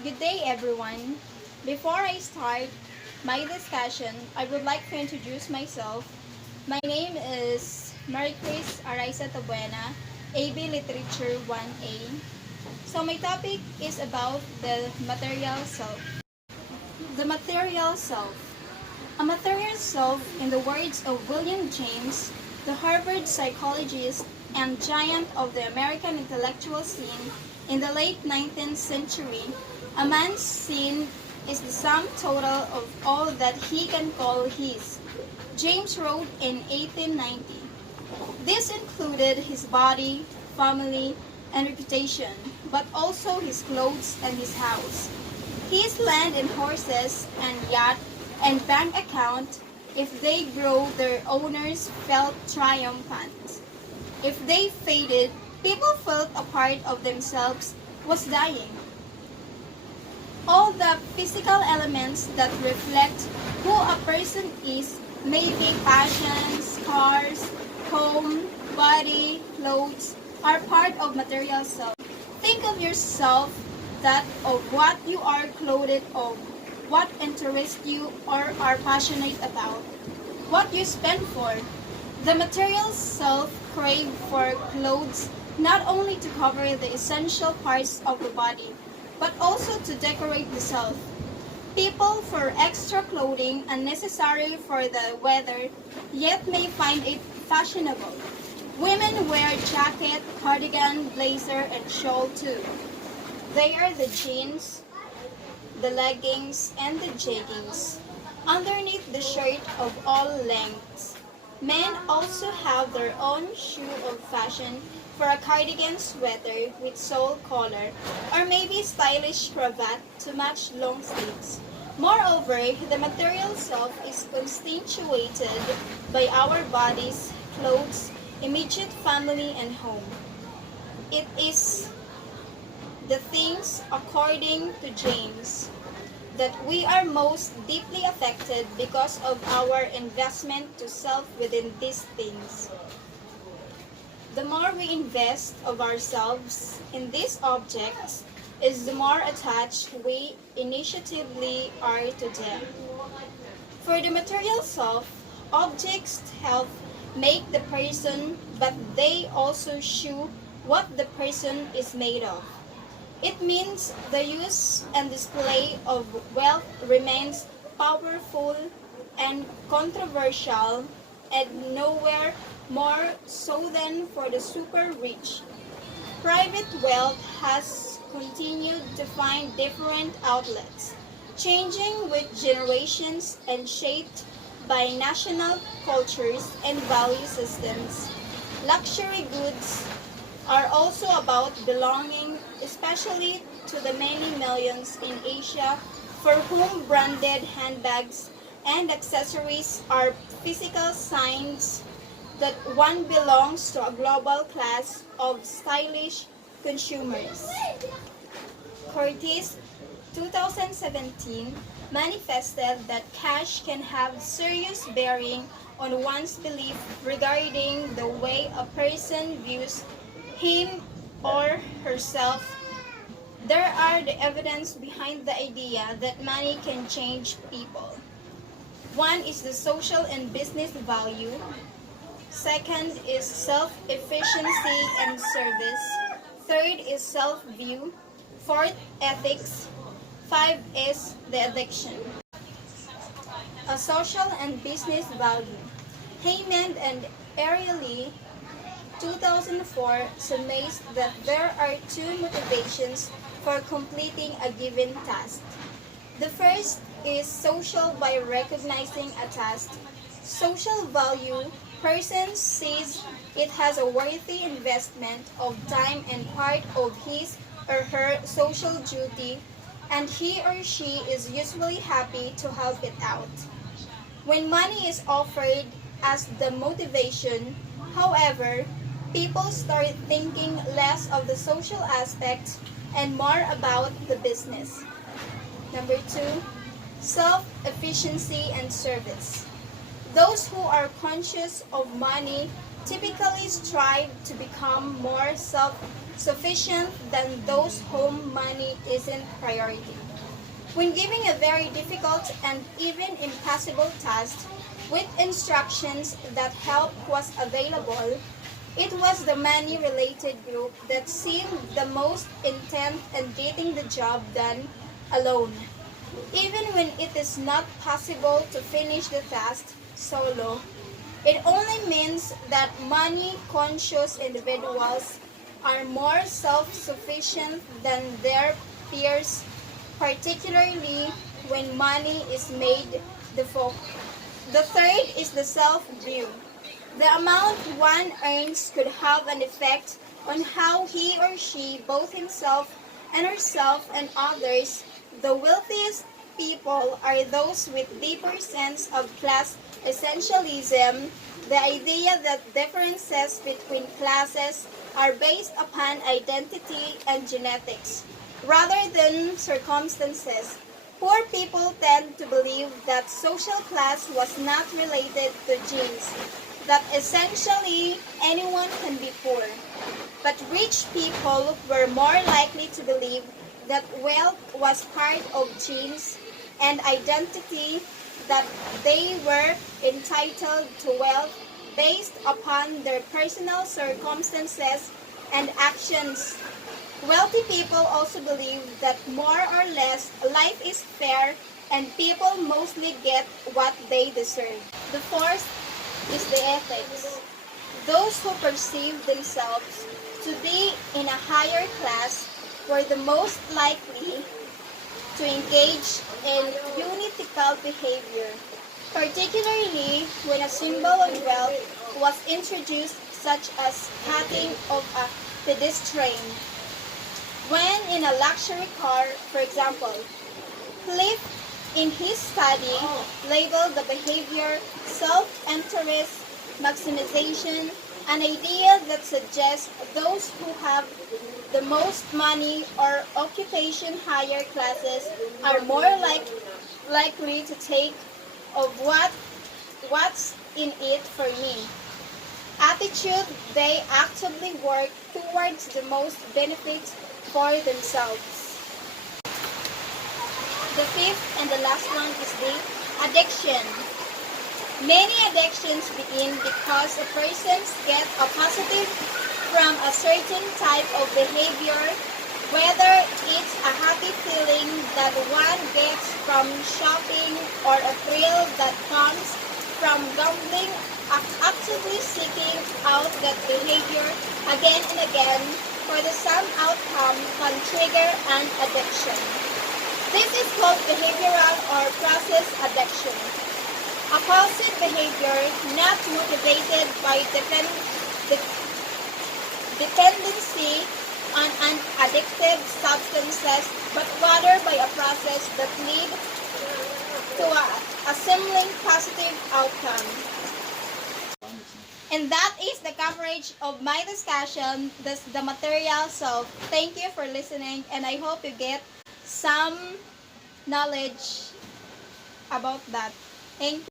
Good day, everyone. Before I start my discussion, I would like to introduce myself. My name is Mary Chris Araisa Tabuena, AB Literature 1A. So my topic is about the material self. The material self. A material self, in the words of William James, the Harvard psychologist and giant of the American intellectual scene in the late 19th century, a man's sin is the sum total of all that he can call his. James wrote in 1890. This included his body, family, and reputation, but also his clothes and his house. His land and horses and yacht and bank account, if they grew, their owners felt triumphant. If they faded, people felt a part of themselves was dying. All the physical elements that reflect who a person is, maybe passions, cars, home, body, clothes, are part of material self. Think of yourself that of what you are clothed of, what interests you or are passionate about, what you spend for. The material self crave for clothes not only to cover the essential parts of the body, but also to decorate the self. People for extra clothing unnecessary for the weather, yet may find it fashionable. Women wear jacket, cardigan, blazer, and shawl too. They are the jeans, the leggings, and the jeggings, underneath the shirt of all lengths. Men also have their own shoe of fashion for a cardigan sweater with sole collar, or maybe stylish cravat to match long sleeves. Moreover, the material self is constituted by our bodies, clothes, immediate family, and home. It is the things, according to James, that we are most deeply affected because of our investment to self within these things. The more we invest of ourselves in these objects, is the more attached we initiatively are to them. For the material self, objects help make the person, but they also show what the person is made of. It means the use and display of wealth remains powerful and controversial, and nowhere more so than for the super rich. Private wealth has continued to find different outlets, changing with generations and shaped by national cultures and value systems. Luxury goods are also about belonging, especially to the many millions in Asia for whom branded handbags and accessories are physical signs that one belongs to a global class of stylish consumers. Curtis, 2017, manifested that cash can have serious bearing on one's belief regarding the way a person views him or herself. There are the evidence behind the idea that money can change people. One is the social and business value. Second is self-efficiency and service. Third is self-view. Fourth, ethics. Five is the addiction. A social and business value. Heyman and Ariely, 2004, surmised that there are two motivations for completing a given task. The first is social by recognizing a task. Social value, person sees it has a worthy investment of time and part of his or her social duty, and he or she is usually happy to help it out. When money is offered as the motivation, however, people start thinking less of the social aspect and more about the business. Number two, self-efficiency and service. Those who are conscious of money typically strive to become more sufficient than those whom money isn't priority. When giving a very difficult and even impossible task with instructions that help was available, it was the money-related group that seemed the most intent in getting the job done alone. Even when it is not possible to finish the task solo, it only means that money-conscious individuals are more self-sufficient than their peers, particularly when money is made the focus. The third is the self-view. The amount one earns could have an effect on how he or she, both himself and herself and others. The wealthiest people are those with deeper sense of class essentialism, the idea that differences between classes are based upon identity and genetics, rather than circumstances. Poor people tend to believe that social class was not related to genes, that essentially anyone can be poor. But rich people were more likely to believe that wealth was part of genes and identity, that they were entitled to wealth based upon their personal circumstances and actions. Wealthy people also believe that more or less life is fair and people mostly get what they deserve. The fourth is the ethics. Those who perceive themselves to be in a higher class were the most likely to engage in unethical behavior, particularly when a symbol of wealth was introduced, such as cutting of a pedestrian. When in a luxury car, for example, Cliff in his study labeled the behavior self-interest maximization, an idea that suggests those who have the most money or occupation higher classes are more likely to take of what's in it for me attitude. They actively work towards the most benefits for themselves. The fifth and the last one is the addiction. Many addictions begin because a person gets a positive from a certain type of behavior, whether it's a happy feeling that one gets from shopping or a thrill that comes from gambling. Actively seeking out that behavior again and again for the same outcome can trigger an addiction. This is called behavioral or process addiction. A passive behavior not motivated by dependency on an addictive substances, but rather by a process that leads to a similar positive outcome. And that is the coverage of my discussion, the material. So thank you for listening, and I hope you get some knowledge about that. Thank you.